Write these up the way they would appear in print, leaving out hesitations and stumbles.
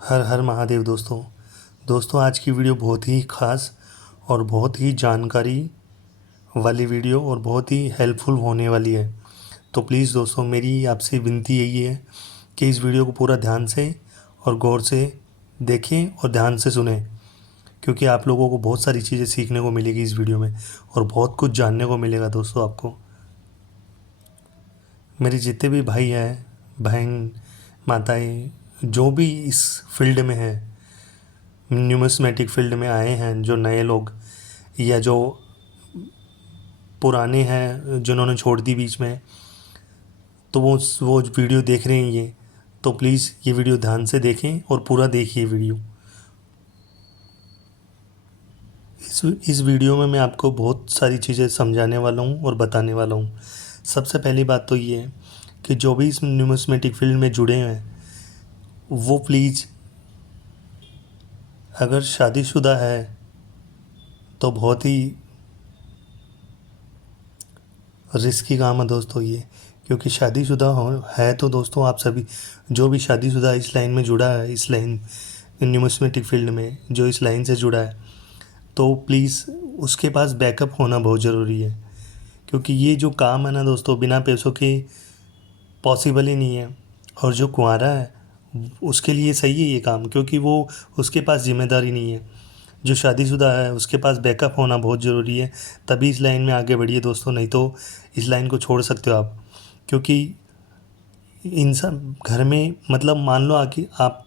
हर हर महादेव दोस्तों आज की वीडियो बहुत ही ख़ास और बहुत ही जानकारी वाली वीडियो और बहुत ही हेल्पफुल होने वाली है। तो प्लीज़ दोस्तों मेरी आपसे विनती यही है कि इस वीडियो को पूरा ध्यान से और गौर से देखें और ध्यान से सुनें, क्योंकि आप लोगों को बहुत सारी चीज़ें सीखने को मिलेगी इस वीडियो में और बहुत कुछ जानने को मिलेगा दोस्तों आपको। मेरे जितने भी भाई हैं, बहन, माताएं, जो भी इस फील्ड में हैं, न्यूमिस्मेटिक फील्ड में आए हैं, जो नए लोग या जो पुराने हैं जिन्होंने छोड़ दी बीच में, तो वो वीडियो देख रहे हैं ये, तो प्लीज़ ये वीडियो ध्यान से देखें और पूरा देखिए वीडियो। इस वीडियो में मैं आपको बहुत सारी चीज़ें समझाने वाला हूँ और बताने वाला हूँ। सबसे पहली बात तो ये है कि जो भी इस न्यूमिस्मेटिक फील्ड में जुड़े हैं वो प्लीज़, अगर शादीशुदा है तो बहुत ही रिस्की काम है दोस्तों ये, क्योंकि शादीशुदा हो है तो दोस्तों आप सभी जो भी शादीशुदा इस लाइन में जुड़ा है, इस लाइन न्यूमिस्मेटिक फील्ड में जो इस लाइन से जुड़ा है, तो प्लीज़ उसके पास बैकअप होना बहुत ज़रूरी है। क्योंकि ये जो काम है ना दोस्तों, बिना पैसों के पॉसिबल ही नहीं है। और जो कुंवारा है उसके लिए सही है ये काम, क्योंकि वो उसके पास जिम्मेदारी नहीं है। जो शादीशुदा है उसके पास बैकअप होना बहुत ज़रूरी है, तभी इस लाइन में आगे बढ़िए दोस्तों, नहीं तो इस लाइन को छोड़ सकते हो आप। क्योंकि इंसान घर में, मतलब मान लो आके आप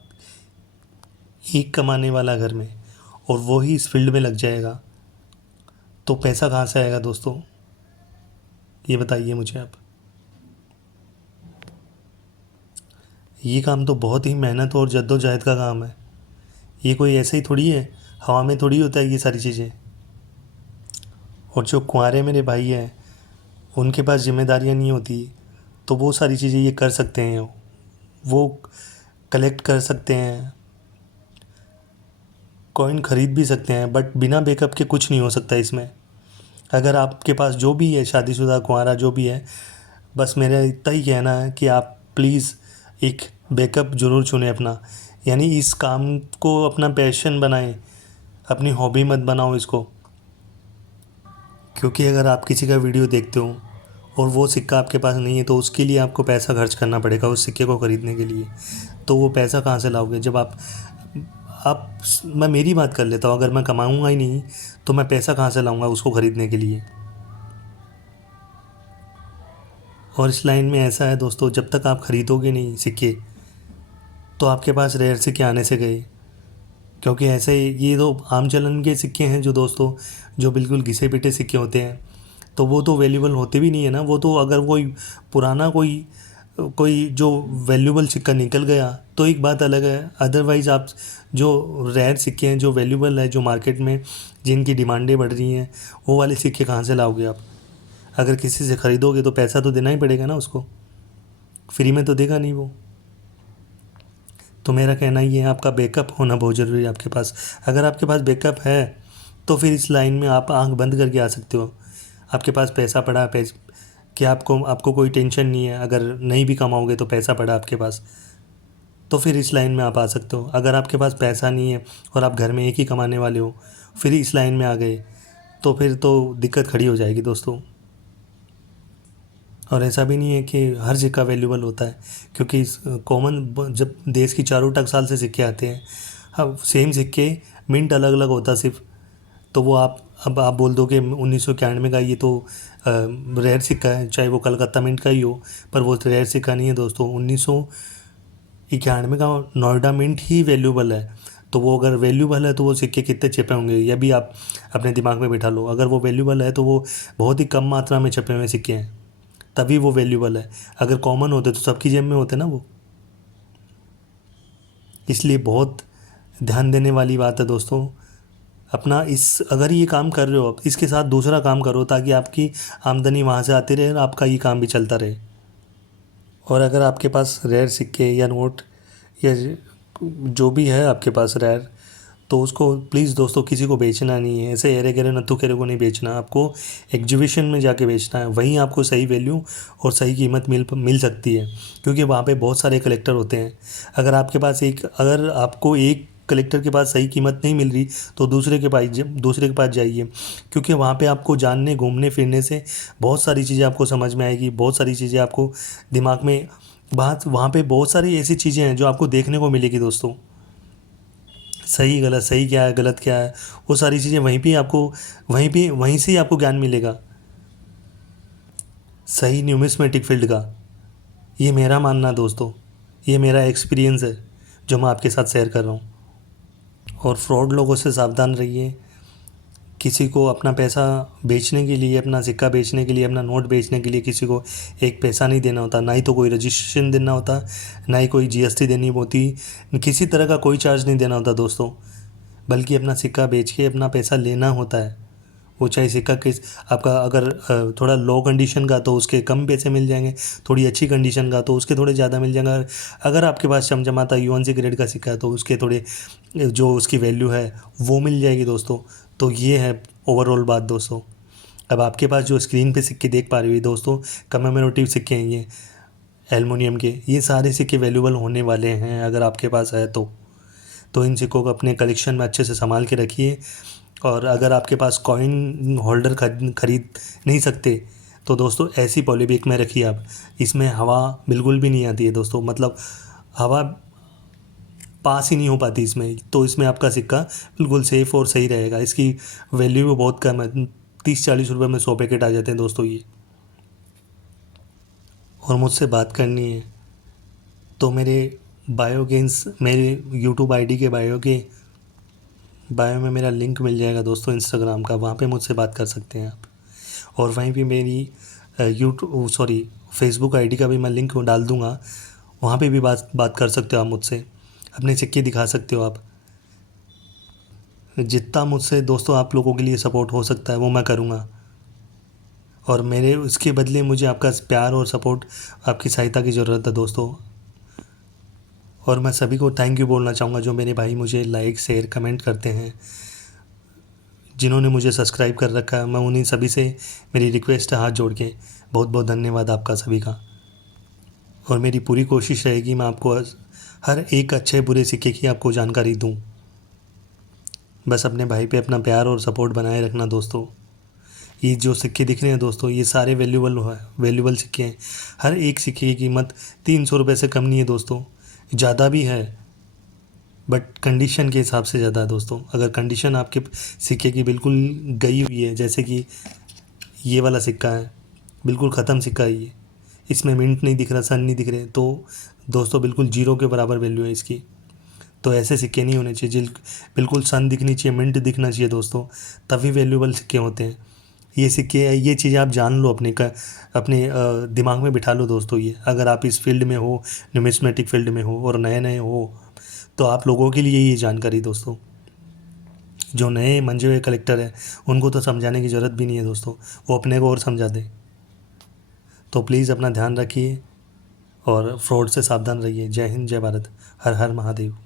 एक कमाने वाला घर में और वो ही इस फील्ड में लग जाएगा, तो पैसा कहाँ से आएगा दोस्तों, ये बताइए मुझे आप। ये काम तो बहुत ही मेहनत और जद्दोजहद का काम है। ये कोई ऐसे ही थोड़ी है, हवा में थोड़ी होता है ये सारी चीज़ें। और जो कुंवारे मेरे भाई हैं उनके पास जिम्मेदारियां नहीं होती, तो वो सारी चीज़ें ये कर सकते हैं। वो कलेक्ट कर सकते हैं, कॉइन ख़रीद भी सकते हैं, बट बिना बैकअप के कुछ नहीं हो सकता इसमें। अगर आपके पास जो भी है, शादीशुदा कुंवारा जो भी है, बस मेरा इतना ही कहना है कि आप प्लीज़ एक बैकअप ज़रूर चुनें अपना। यानी इस काम को अपना पैशन बनाएं, अपनी हॉबी मत बनाओ इसको। क्योंकि अगर आप किसी का वीडियो देखते हो और वो सिक्का आपके पास नहीं है, तो उसके लिए आपको पैसा खर्च करना पड़ेगा उस सिक्के को ख़रीदने के लिए। तो वो पैसा कहाँ से लाओगे जब आप मैं मेरी बात कर लेता हूँ, अगर मैं कमाऊँगा ही नहीं तो मैं पैसा कहाँ से लाऊँगा उसको ख़रीदने के लिए। और इस लाइन में ऐसा है दोस्तों, जब तक आप ख़रीदोगे नहीं सिक्के, तो आपके पास रेयर सिक्के आने से गए। क्योंकि ऐसे ये तो आम चलन के सिक्के हैं जो दोस्तों, जो बिल्कुल घिसे पिटे सिक्के होते हैं, तो वो तो वैल्यूबल होते भी नहीं है ना। वो तो अगर कोई पुराना कोई कोई जो वैल्यूबल सिक्का निकल गया तो एक बात अलग है। अदरवाइज़ आप जो रेयर सिक्के हैं, जो वैल्यूबल है, जो मार्केट में जिनकी डिमांडें बढ़ रही हैं, वो वाले सिक्के कहाँ से लाओगे आप। अगर किसी से ख़रीदोगे तो पैसा तो देना ही पड़ेगा ना उसको, फ्री में तो देगा नहीं वो। तो मेरा कहना ये है, आपका बैकअप होना बहुत ज़रूरी है आपके पास। अगर आपके पास बैकअप है तो फिर इस लाइन में आप आंख बंद करके आ सकते हो। आपके पास पैसा पड़ा, कि आपको कोई टेंशन नहीं है। अगर नहीं भी कमाओगे तो पैसा पड़ा आपके पास, तो फिर इस लाइन में आप आ सकते हो। अगर आपके पास पैसा नहीं है और आप घर में एक ही कमाने वाले हो, फिर इस लाइन में आ गए, तो फिर तो दिक्कत खड़ी हो जाएगी दोस्तों। और ऐसा भी नहीं है कि हर सिक्का वैल्यूबल होता है, क्योंकि इस कॉमन, जब देश की चारों टकसाल से सिक्के आते हैं, हाँ सेम सिक्के, मिंट अलग अलग होता सिर्फ। तो वो आप बोल दो कि 1991 का ये तो रेयर सिक्का है, चाहे वो कलकत्ता मिंट का ही हो, पर वो रेयर सिक्का नहीं है दोस्तों। 1991 का नोएडा मिंट ही वैल्यूबल है। तो वो अगर वैल्यूबल है तो वो सिक्के कितने छपे होंगे, यह भी आप अपने दिमाग में बिठा लो। अगर वो वैल्यूबल है तो वो बहुत ही कम मात्रा में छपे हुए सिक्के हैं, तभी वो वैल्यूबल है। अगर कॉमन होते तो सबकी जेब में होते ना वो। इसलिए बहुत ध्यान देने वाली बात है दोस्तों। अपना अगर ये काम कर रहे हो आप, इसके साथ दूसरा काम करो, ताकि आपकी आमदनी वहाँ से आती रहे और आपका ये काम भी चलता रहे। और अगर आपके पास रेयर सिक्के या नोट या जो भी है आपके पास रेयर, तो उसको प्लीज़ दोस्तों किसी को बेचना नहीं है, ऐसे एरे गेरे नत्थु खेरे को नहीं बेचना, आपको एग्जीबिशन में जाके बेचना है। वहीं आपको सही वैल्यू और सही कीमत मिल सकती है, क्योंकि वहाँ पे बहुत सारे कलेक्टर होते हैं। अगर आपको एक कलेक्टर के पास सही कीमत नहीं मिल रही तो दूसरे के पास जाइए, क्योंकि वहाँ पे आपको जानने घूमने फिरने से बहुत सारी चीज़ें आपको समझ में आएगी, बहुत सारी चीज़ें आपको दिमाग में बात वहाँ पे बहुत सारी ऐसी चीज़ें हैं जो आपको देखने को मिलेगी दोस्तों। सही गलत, सही क्या है गलत क्या है, वो सारी चीज़ें वहीं से ही आपको ज्ञान मिलेगा सही न्यूमिस्मेटिक फील्ड का। ये मेरा मानना है दोस्तों, ये मेरा एक्सपीरियंस है जो मैं आपके साथ शेयर कर रहा हूँ। और फ्रॉड लोगों से सावधान रहिए। किसी को अपना पैसा बेचने के लिए, अपना सिक्का बेचने के लिए, अपना नोट बेचने के लिए किसी को एक पैसा नहीं देना होता, ना ही तो कोई रजिस्ट्रेशन देना होता, ना ही कोई जीएसटी देनी होती, किसी तरह का कोई चार्ज नहीं देना होता दोस्तों। बल्कि अपना सिक्का बेच के अपना पैसा लेना होता है। वो चाहे सिक्का किस आपका अगर थोड़ा लो कंडीशन का तो उसके कम पैसे मिल जाएंगे, थोड़ी अच्छी कंडीशन का तो उसके थोड़े ज़्यादा मिल जाएंगे। अगर आपके पास चमचमाता यूएनसी ग्रेड का सिक्का है तो उसके थोड़े जो उसकी वैल्यू है वो मिल जाएगी दोस्तों। तो ये है ओवरऑल बात दोस्तों। अब आपके पास जो स्क्रीन पे सिक्के देख पा रहे हो दोस्तों, कमेमोरेटिव सिक्के हैं ये एल्युमिनियम के, ये सारे सिक्के वैल्यूबल होने वाले हैं अगर आपके पास है तो इन सिक्कों को अपने कलेक्शन में अच्छे से संभाल के रखिए। और अगर आपके पास कॉइन होल्डर खरीद नहीं सकते तो दोस्तों ऐसी पॉलीबैग में रखिए आप। इसमें हवा बिल्कुल भी नहीं आती है दोस्तों, मतलब हवा पास ही नहीं हो पाती इसमें, तो इसमें आपका सिक्का बिल्कुल सेफ़ और सही रहेगा। इसकी वैल्यू भी बहुत कम है, 30-40 रुपये में 100 पैकेट आ जाते हैं दोस्तों ये। और मुझसे बात करनी है तो मेरे यूट्यूब आईडी के बायो में मेरा लिंक मिल जाएगा दोस्तों इंस्टाग्राम का, वहाँ पे मुझसे बात कर सकते हैं आप। और वहीं पे मेरी फेसबुक आईडी का भी मैं लिंक डाल दूँगा, वहाँ पे भी बात कर सकते हो आप मुझसे, अपने सिक्के दिखा सकते हो आप। जितना मुझसे दोस्तों आप लोगों के लिए सपोर्ट हो सकता है वो मैं करूँगा, और मेरे उसके बदले मुझे आपका प्यार और सपोर्ट, आपकी सहायता की ज़रूरत है दोस्तों। और मैं सभी को थैंक यू बोलना चाहूँगा जो मेरे भाई मुझे लाइक शेयर कमेंट करते हैं, जिन्होंने मुझे सब्सक्राइब कर रखा है। मैं उन्हीं सभी से मेरी रिक्वेस्ट है हाथ जोड़ के, बहुत बहुत धन्यवाद आपका सभी का। और मेरी पूरी कोशिश रहेगी मैं आपको हर एक अच्छे बुरे सिक्के की आपको जानकारी दूं। बस अपने भाई पे अपना प्यार और सपोर्ट बनाए रखना दोस्तों। ये जो सिक्के दिख रहे हैं दोस्तों ये सारे वैल्यूबल सिक्के हैं। हर एक सिक्के की कीमत 300 रुपये से कम नहीं है दोस्तों, ज़्यादा भी है बट कंडीशन के हिसाब से ज़्यादा है दोस्तों। अगर कंडीशन आपके सिक्के की बिल्कुल गई हुई है, जैसे कि ये वाला सिक्का है बिल्कुल ख़त्म सिक्का है ये, इसमें मिंट नहीं दिख रहा, सन नहीं दिख रहे, तो दोस्तों बिल्कुल जीरो के बराबर वैल्यू है इसकी। तो ऐसे सिक्के नहीं होने चाहिए, बिल्कुल सन दिखनी चाहिए, मिंट दिखना चाहिए दोस्तों, तभी वैल्यूबल सिक्के होते हैं ये सिक्के। ये चीज़ आप जान लो, अपने दिमाग में बिठा लो दोस्तों। ये अगर आप इस फील्ड में हो, न्यूमिस्मेटिक फील्ड में हो और नए नए हो, तो आप लोगों के लिए ये जानकारी दोस्तों। जो नए मंजे हुए कलेक्टर हैं उनको तो समझाने की ज़रूरत भी नहीं है दोस्तों, वो अपने को और समझा दें। तो प्लीज़ अपना ध्यान रखिए और फ्रॉड से सावधान रहिए। जय हिंद, जय भारत, हर हर महादेव।